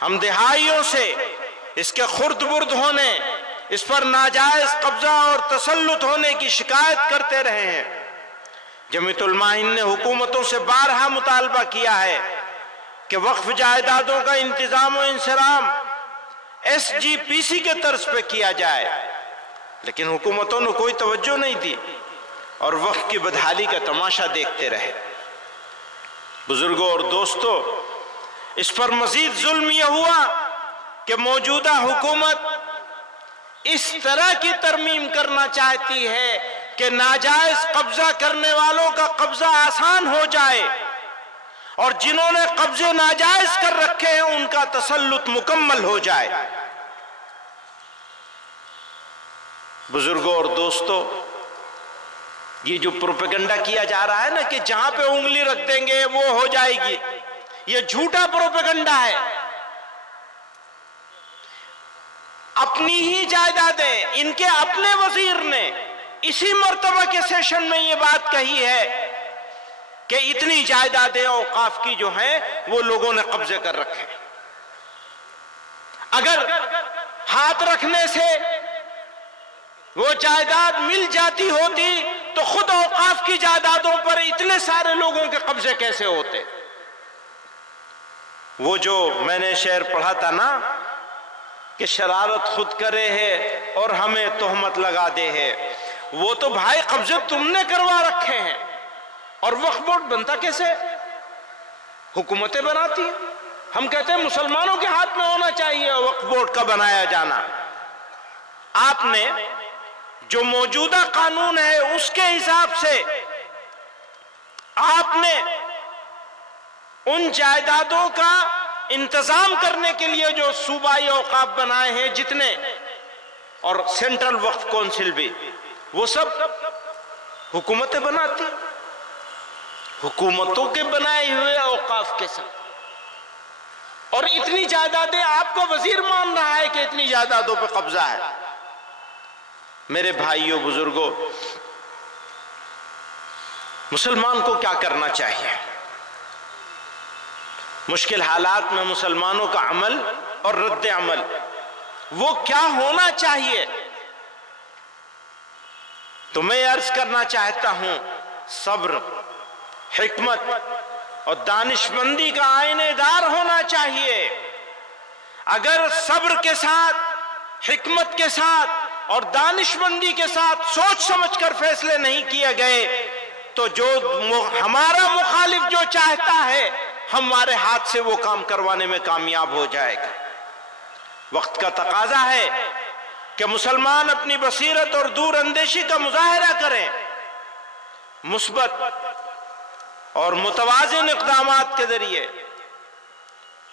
हम दिहाइयों से इसके खुर्द बुर्द होने, इस पर नाजायज कब्जा और तसल्लुत होने की शिकायत करते रहे हैं। जमीयत उलमा हिंद ने हुकूमतों से बारहा मुतालबा किया है कि वक्फ जायदादों का इंतजाम और इंसराम SGPC के तर्ज पे किया जाए, लेकिन हुकूमतों ने कोई तवज्जो नहीं दी और वक्फ की बदहाली का तमाशा देखते रहे। बुजुर्गों और दोस्तों, इस पर मजीद जुल्म यह हुआ कि मौजूदा हुकूमत इस तरह की तरमीम करना चाहती है कि नाजायज कब्जा करने वालों का कब्जा आसान हो जाए और जिन्होंने कब्जे नाजायज कर रखे हैं उनका तसल्लुत मुकम्मल हो जाए। बुजुर्गों और दोस्तों, ये जो प्रोपेगेंडा किया जा रहा है ना कि जहां पे उंगली रख देंगे वो हो जाएगी, ये झूठा प्रोपेगेंडा है। अपनी ही जायदादें, इनके अपने वजीर ने इसी मर्तबा के सेशन में ये बात कही है कि इतनी जायदादें औकाफ की जो हैं वो लोगों ने कब्जे कर रखे। अगर हाथ रखने से वो जायदाद मिल जाती होती तो खुद औकाफ की जायदादों पर इतने सारे लोगों के कब्जे कैसे होते। वो जो मैंने शेर पढ़ा था ना कि शरारत खुद करे है और हमें तोहमत लगा दे है, वो तो भाई कब्जे तुमने करवा रखे हैं। और वक्फ बोर्ड बनता कैसे? हुकूमतें बनाती हैं। हम कहते हैं मुसलमानों के हाथ में होना चाहिए वक्फ बोर्ड का बनाया जाना। आपने जो मौजूदा कानून है उसके हिसाब से आपने उन जायदादों का इंतजाम करने के लिए जो सूबाई औकाफ बनाए हैं जितने, और सेंट्रल वक्फ काउंसिल भी, वो सब हुकूमतें बनाती, हुकूमतों के बनाए हुए औकाफ के साथ। और इतनी जायदादें आपका वजीर मान रहा है कि इतनी जायदादों पर कब्जा है। मेरे भाइयों बुजुर्गों, मुसलमान को क्या करना चाहिए? मुश्किल हालात में मुसलमानों का अमल और रद्द अमल वो क्या होना चाहिए? तो मैं अर्ज करना चाहता हूं, सब्र, हिकमत और दानिशमंदी का आईनेदार होना चाहिए। अगर सब्र के साथ, हिकमत के साथ और दानिशमंदी के साथ सोच समझकर फैसले नहीं किए गए तो जो हमारा मुखालिफ जो चाहता है हमारे हाथ से वो काम करवाने में कामयाब हो जाएगा। वक्त का तकाजा है कि मुसलमान अपनी बसीरत और दूर अंदेशी का मुजाहिरा करें, मुस्बत और मुतवाज़िन इक़दामात के जरिए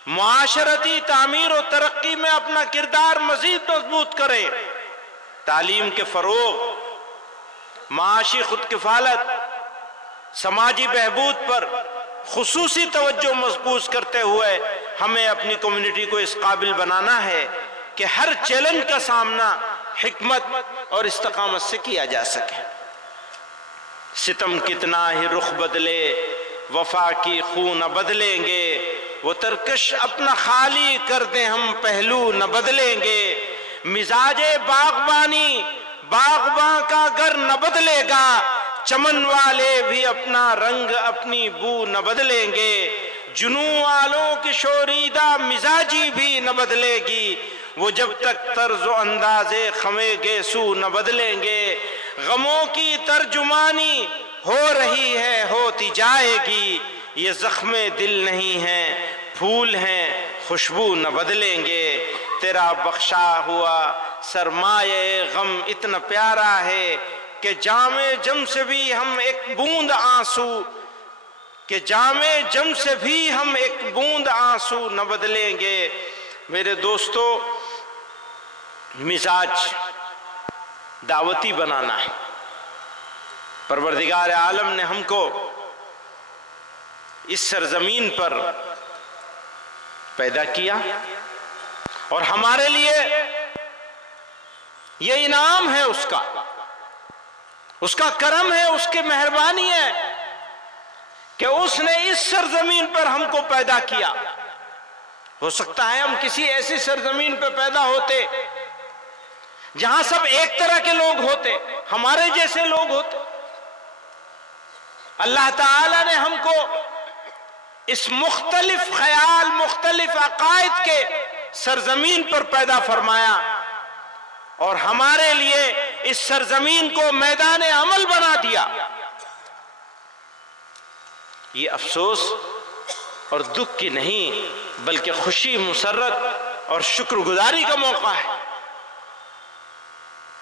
मुआशरती तामीर और तरक्की में अपना किरदार मजीद मजबूत करें। तालीम के फरोग, माशी खुदकिफालत, समाजी बहबूद पर खुसूसी तवज्जो मज़बूत करते हुए हमें अपनी कम्युनिटी को इस काबिल बनाना है कि हर चैलेंज का सामना हिकमत और इस्तिकामत से किया जा सके। सितम कितना ही रुख बदले वफा की खून न बदलेंगे, वो तरकश अपना खाली कर दे हम पहलू न बदलेंगे। मिजाजे बागबानी बागबां का घर न बदलेगा, चमन वाले भी अपना रंग अपनी बू न बदलेंगे। जुनू वालों की शोरीदा मिजाजी भी न बदलेगी, वो जब तक तर्ज अंदाजे खमे गेसू न बदलेंगे। गमों की तर्जुमानी हो रही है, होती जाएगी, ये जख्मे दिल नहीं है, फूल हैं, खुशबू न बदलेंगे। तेरा बख्शा हुआ सरमाए गम इतना प्यारा है कि जामे जम से भी हम एक बूंद आंसू, कि जामे जम से भी हम एक बूंद आंसू न बदलेंगे। मेरे दोस्तों, मिजाज दावती बनाना है। परवरदिगार आलम ने हमको इस सरजमीन पर पैदा किया और हमारे लिए ये इनाम है उसका करम है, उसकी मेहरबानी है कि उसने इस सरजमीन पर हमको पैदा किया हो सकता है हम किसी ऐसी सरजमीन पे पैदा होते जहां सब एक तरह के लोग होते, हमारे जैसे लोग होते। अल्लाह ताला ने हमको इस मुख्तलिफ ख्याल, मुख्तलिफ अकायद के सरजमीन पर पैदा फरमाया और हमारे लिए इस सरजमीन को मैदान अमल बना दिया। ये अफसोस और दुख की नहीं बल्कि खुशी, मुसर्रत और शुक्रगुजारी का मौका है।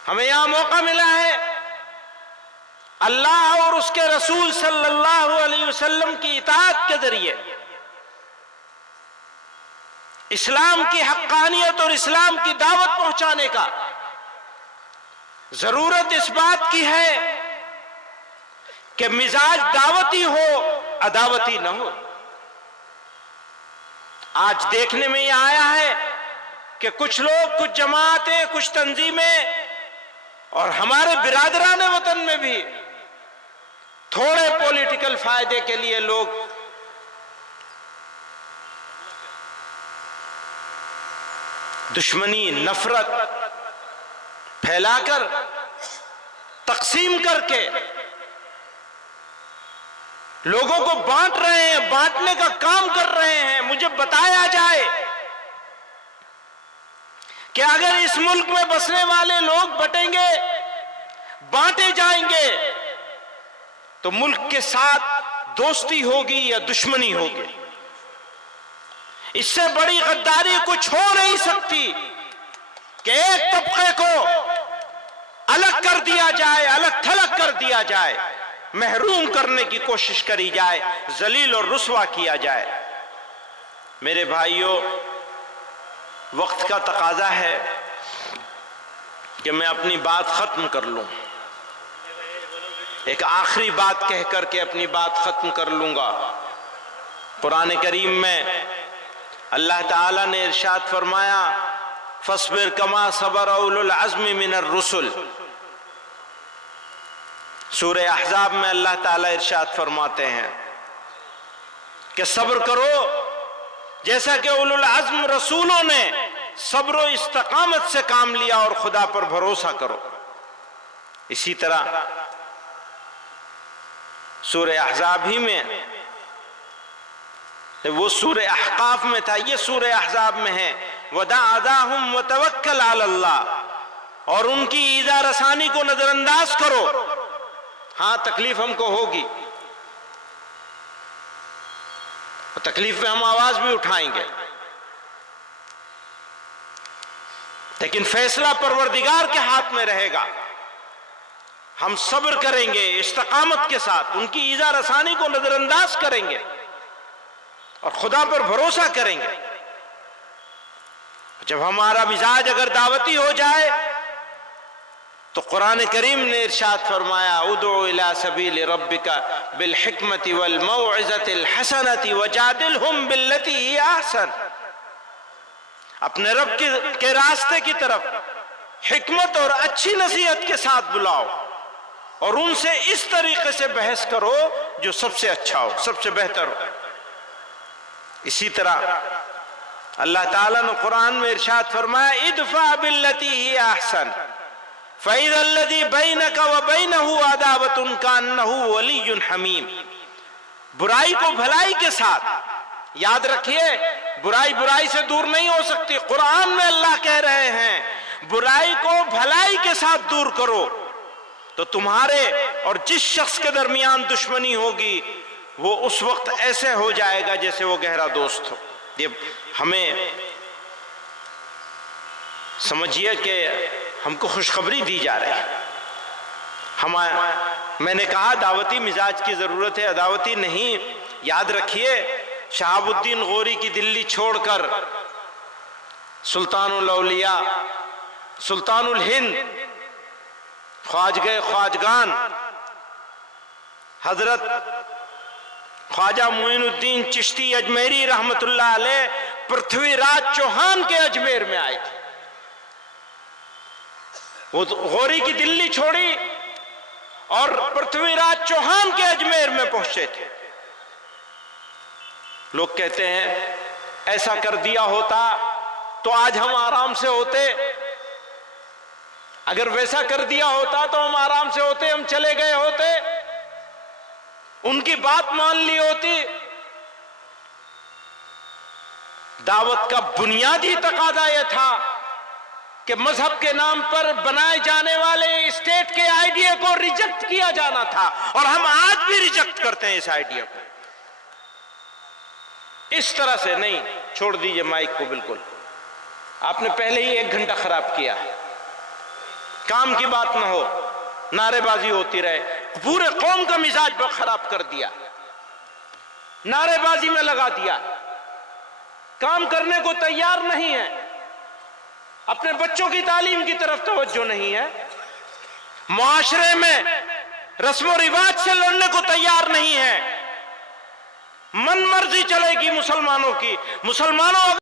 हमें यहां मौका मिला है अल्लाह और उसके रसूल सल्लल्लाहु अलैहि वसल्लम की इताअत के जरिए इस्लाम की हक्कानियत और इस्लाम की दावत पहुंचाने का। जरूरत इस बात की है कि मिजाज दावती हो, अदावती न हो। आज देखने में यह आया है कि कुछ लोग, कुछ जमातें, कुछ तंजीमें और हमारे बिरादरान वतन में भी थोड़े पॉलिटिकल फायदे के लिए लोग दुश्मनी, नफरत फैलाकर, तकसीम करके लोगों को बांट रहे हैं, बांटने का काम कर रहे हैं। मुझे बताया जाए कि अगर इस मुल्क में बसने वाले लोग बटेंगे, बांटे जाएंगे, तो मुल्क के साथ दोस्ती होगी या दुश्मनी होगी। इससे बड़ी गद्दारी कुछ हो नहीं सकती कि एक तबके को अलग कर दिया जाए, अलग थलग कर दिया जाए, महरूम करने की कोशिश करी जाए, जलील और रुस्वा किया जाए। मेरे भाइयों, वक्त का तकाजा है कि मैं अपनी बात खत्म कर लूं। एक आखिरी बात कह करके अपनी बात खत्म कर लूंगा। कुरान करीम में अल्लाह ताला ने इरशाद फरमाया, फस्बिर कमा सबर उलुल अज़्म मिनर रुसुल। सूरह अहज़ाब में अल्लाह ताला इरशाद फरमाते हैं कि सब्र करो जैसा कि उलुल अज़्म रसूलों ने सब्र और इस्तकामत से काम लिया और खुदा पर भरोसा करो। इसी तरह सूरह अहज़ाब ही में, वो सूरह अहकाफ में था, ये सूरह अहज़ाब में है, वदा अदाहुम वतवक्कल अलल्लाह, और उनकी ईज़ा रसानी को नजरअंदाज करो। हाँ, तकलीफ हमको होगी, तकलीफ में हम आवाज भी उठाएंगे, लेकिन फैसला परवरदिगार के हाथ में रहेगा। हम सब्र करेंगे इस्तकामत के साथ, उनकी ईज़ा रसानी को नजरअंदाज करेंगे और खुदा पर भरोसा करेंगे। जब हमारा मिजाज अगर दावती हो जाए तो कुरान करीम ने इरशाद फरमाया, उदउ इला सबील रब्बिका बिल हिकमति वल मौइज़तिल हसनति वजादिलहुम बिल्लती ही अहसन। अपने रब के रास्ते की तरफ हिकमत और अच्छी नसीहत के साथ बुलाओ और उनसे इस तरीके से बहस करो जो सबसे अच्छा हो, सबसे बेहतर हो। इसी तरह अल्लाह ताला ने कुरान में इरशाद फरमाया, इदफा बिल्लती ही अहसन फ़इज़ल्लज़ी बैनका व बैनहु अदावतुन कान्नहु वलियुन हमीम। बुराई को भलाई के साथ, याद रखिए, बुराई बुराई से दूर नहीं हो सकती। कुरान में अल्लाह कह रहे हैं बुराई को भलाई के साथ दूर करो, तो तुम्हारे और जिस शख्स के दरमियान दुश्मनी होगी वो उस वक्त ऐसे हो जाएगा जैसे वो गहरा दोस्त हो। ये हमें समझिए कि हमको खुशखबरी दी जा रही है। मैंने कहा दावती मिजाज की जरूरत है, अदावती नहीं। याद रखिए, शहाबुद्दीन गौरी की दिल्ली छोड़कर सुल्तानुल औलिया, सुल्तानुल हिंद, ख्वाजगे ख्वाजगान हजरत ख्वाजा मोइनुद्दीन चिश्ती अजमेरी रहमतुल्लाह अलैह पृथ्वीराज चौहान के अजमेर में आए थे। वो गौरी की दिल्ली छोड़ी और पृथ्वीराज चौहान के अजमेर में पहुंचे थे। लोग कहते हैं ऐसा कर दिया होता तो आज हम आराम से होते। अगर वैसा कर दिया होता तो हम आराम से होते, हम चले गए होते, उनकी बात मान ली होती। दावत का बुनियादी तकाजा यह था कि मजहब के नाम पर बनाए जाने वाले स्टेट के आइडिया को रिजेक्ट किया जाना था, और हम आज भी रिजेक्ट करते हैं इस आइडिया को। इस तरह से नहीं, छोड़ दीजिए माइक को, बिल्कुल आपने पहले ही 1 घंटा खराब किया। काम की बात ना हो, नारेबाजी होती रहे, पूरे कौम का मिजाज खराब कर दिया, नारेबाजी में लगा दिया, काम करने को तैयार नहीं है, अपने बच्चों की तालीम की तरफ तवज्जो नहीं है, मुआशरे में रस्म रिवाज से लड़ने को तैयार नहीं है, मन मर्जी चलेगी मुसलमानों की। मुसलमानों